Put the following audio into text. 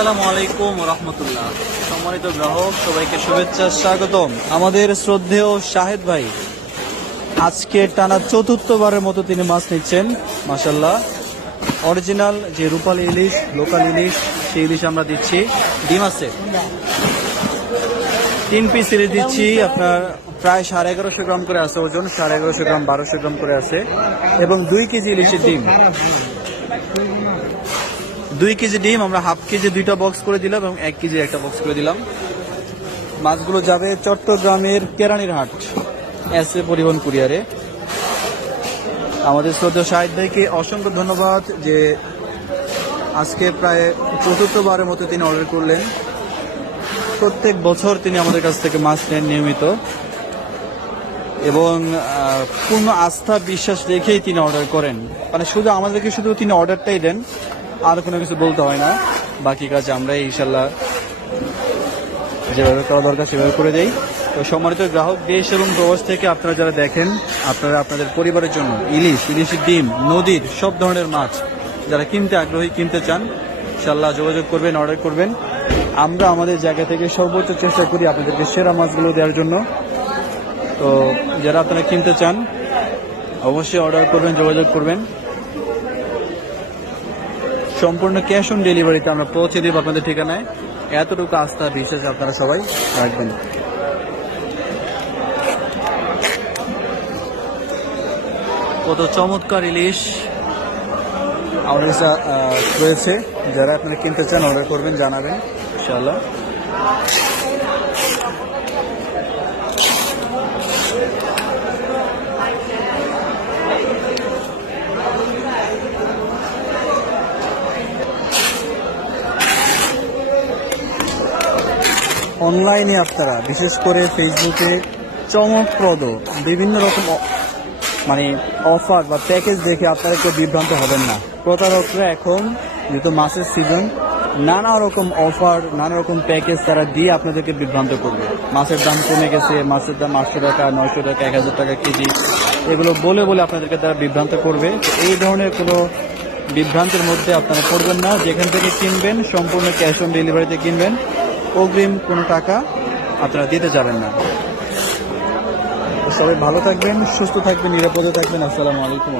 আসসালামু আলাইকুম রহমতুল্লাহ। সম্মানিত গ্রাহক সবাইকে শুভেচ্ছা, স্বাগতম। আমাদের শ্রদ্ধেয় শাহেদ ভাই আজকে টানা চতুর্থবারের মতো তিনি মাছ নিচ্ছেন। মাশাল্লাহ, অরিজিনাল যে রূপালী ইলিশ, লোকাল ইলিশ, সেই ইলিশ আমরা দিচ্ছি। ডিম আছে 3 পিস ইলিশ দিচ্ছি। আপনার প্রায় 1150 গ্রাম করে আছে ওজন, 1150 গ্রাম 1200 গ্রাম করে আছে, এবং 2 কেজি ইলিশের ডিম। 2 কেজি ডিম আমরা হাফ কেজি 2টা বক্স করে দিলাম এবং 1 কেজি একটা বক্স করে দিলাম। মাছগুলো যাবে চট্টগ্রামের কেরানীর হাট এসএ পরিবহন কুরিয়ারে। আমাদের শ্রদ্ধেয় শাহিদ ভাইকে অসংখ্য ধন্যবাদ যে আজকে প্রায় চতুর্থবারের মতো তিনি অর্ডার করলেন। প্রত্যেক বছর তিনি আমাদের কাছ থেকে মাছ নেন নিয়মিত, এবং পূর্ণ আস্থা বিশ্বাস রেখেই তিনি অর্ডার করেন। মানে শুধু আমাদেরকে শুধু তিনি অর্ডারটাই দেন, আর কোনো কিছু বলতে হয় না। বাকি কাজ আমরাই ইনশাল্লাহ যেভাবে করা দরকার সেভাবে করে দেই। তো সম্মানিত গ্রাহক, দেশ এবং প্রবাস থেকে আপনারা যারা দেখেন, আপনারা আপনাদের পরিবারের জন্য ইলিশের ডিম, নদীর সব ধরনের মাছ যারা কিনতে আগ্রহী, কিনতে চান, ইনশাল্লাহ যোগাযোগ করবেন, অর্ডার করবেন। আমরা আমাদের জায়গা থেকে সর্বোচ্চ চেষ্টা করি আপনাদেরকে সেরা মাছগুলো দেওয়ার জন্য। তো যারা আপনারা কিনতে চান অবশ্যই অর্ডার করবেন, যোগাযোগ করবেন। সম্পূর্ণ ক্যাশ অন ডেলিভারিতে আমরা পৌঁছে দেব আপনাদের ঠিকানায়। এতটুকু আস্থা বিশ্বাস আপনারা সবাই রাখবেন। কত চমৎকার ইলিশ আমাদের কাছে রয়েছে। যারা আপনারা কিনতে চান অর্ডার করবেন, জানাবেন ইনশাআল্লাহ। অনলাইনে আপনারা বিশেষ করে ফেসবুকে চমকপ্রদ বিভিন্ন রকম মানে অফার বা প্যাকেজ দেখে আপনারা কেউ বিভ্রান্ত হবেন না। প্রতারকরা এখন যেহেতু মাছের সিজন, নানা রকম অফার, নানা রকম প্যাকেজ তারা দিয়ে আপনাদেরকে বিভ্রান্ত করবে। মাছের দাম কমে গেছে, মাছের দাম 800 টাকা, 900 টাকা, 1000 টাকা কেজি, এগুলো বলে বলে আপনাদেরকে তারা বিভ্রান্ত করবে। তো এই ধরনের কোনো বিভ্রান্তের মধ্যে আপনারা পড়বেন না। যেখান থেকে কিনবেন সম্পূর্ণ ক্যাশ অন ডেলিভারিতে কিনবেন, অগ্রিম কোনো টাকা আপনারা দিতে যাবেন না। সবাই ভালো থাকবেন, সুস্থ থাকবেন, নিরাপদে থাকবেন। আসসালামু আলাইকুম।